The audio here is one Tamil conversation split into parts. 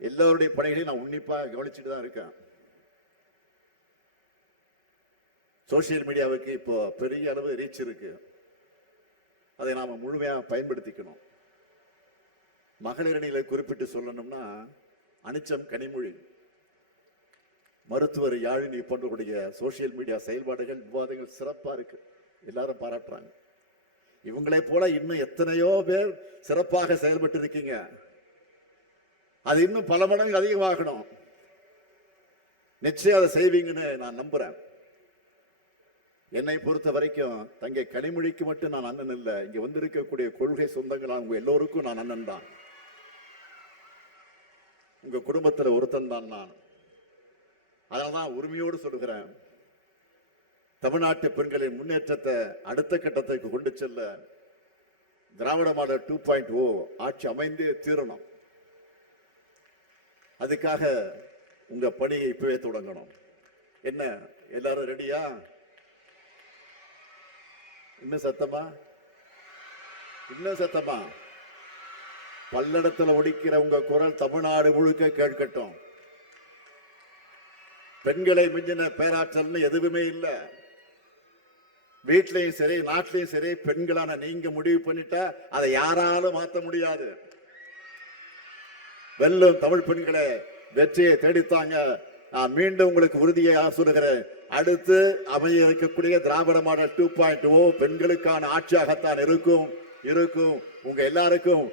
எல்லாருடைய பணிகளையும் நான் உன்னிப்பா கவனிச்சுட்டு தான் இருக்கேன். சோசியல் மீடியாவுக்கு இப்போ பெரிய அளவு ரீச் இருக்கு. அதை நாம முழுமையா பயன்படுத்திக்கணும். மகளிர் அணியில குறிப்பிட்டு சொல்லணும்னா அனிச்சம் கனிமொழி, மருத்துவர் யாழினி போன்றவருடைய சோசியல் மீடியா செயல்பாடுகள், விவாதங்கள் சிறப்பா இருக்கு. எல்லாரும் பாராட்டுறாங்க. இவங்களை போல இன்னும் எத்தனையோ பேர் சிறப்பாக செயல்பட்டு இருக்கீங்க. அது இன்னும் பல மடங்கு அதிகமாகணும். நிச்சயம் அதை செய்வீங்கன்னு நான் நம்புறேன். என்னை பொறுத்த வரைக்கும் தங்கை கனிமொழிக்கு மட்டும் நான் அண்ணன் இல்லை, இங்க வந்திருக்கக்கூடிய கொள்கை சொந்தங்கள் உங்க எல்லோருக்கும் நான் அண்ணன் தான். உங்க குடும்பத்துல ஒருத்தன் தான் நான். அதனால்தான் உரிமையோடு சொல்லுகிறேன், தமிழ்நாட்டு பெண்களின் முன்னேற்றத்தை அடுத்த கட்டத்துக்கு கொண்டு செல்ல திராவிட மாடல் 2.0 ஆட்சி அமைந்தே தீரணும். அதுக்காக உங்க பணியை இப்பவே தொடங்கணும். என்ன எல்லாரும் ரெடியா? இன்னும் சத்தமா? இன்னும் சத்தமா? பல்லடத்துல ஒடிக்கிற உங்க குரல் தமிழ்நாடு முழுக்க கேட்கட்டும். பெண்களை மிஞ்சின பேராற்றல்னு எதுவுமே இல்லை. வீட்லயும் சரி நாட்டிலையும் சரி பெண்களான நீங்க முடிவு பண்ணிட்டா அதை யாராலும் மாற்ற முடியாது. வெல்லும் தமிழ் பெண்களை வெற்றியை தேடித்தாங்க. நான் மீண்டும் உங்களுக்கு உறுதியாக சொல்லுகிறேன், அடுத்து அமைய இருக்கக்கூடிய திராவிட மாடல் 2.0 பெண்களுக்கான ஆட்சியாகத்தான் இருக்கும். உங்க எல்லாருக்கும்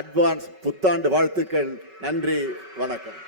அட்வான்ஸ் புத்தாண்டு வாழ்த்துக்கள். நன்றி, வணக்கம்.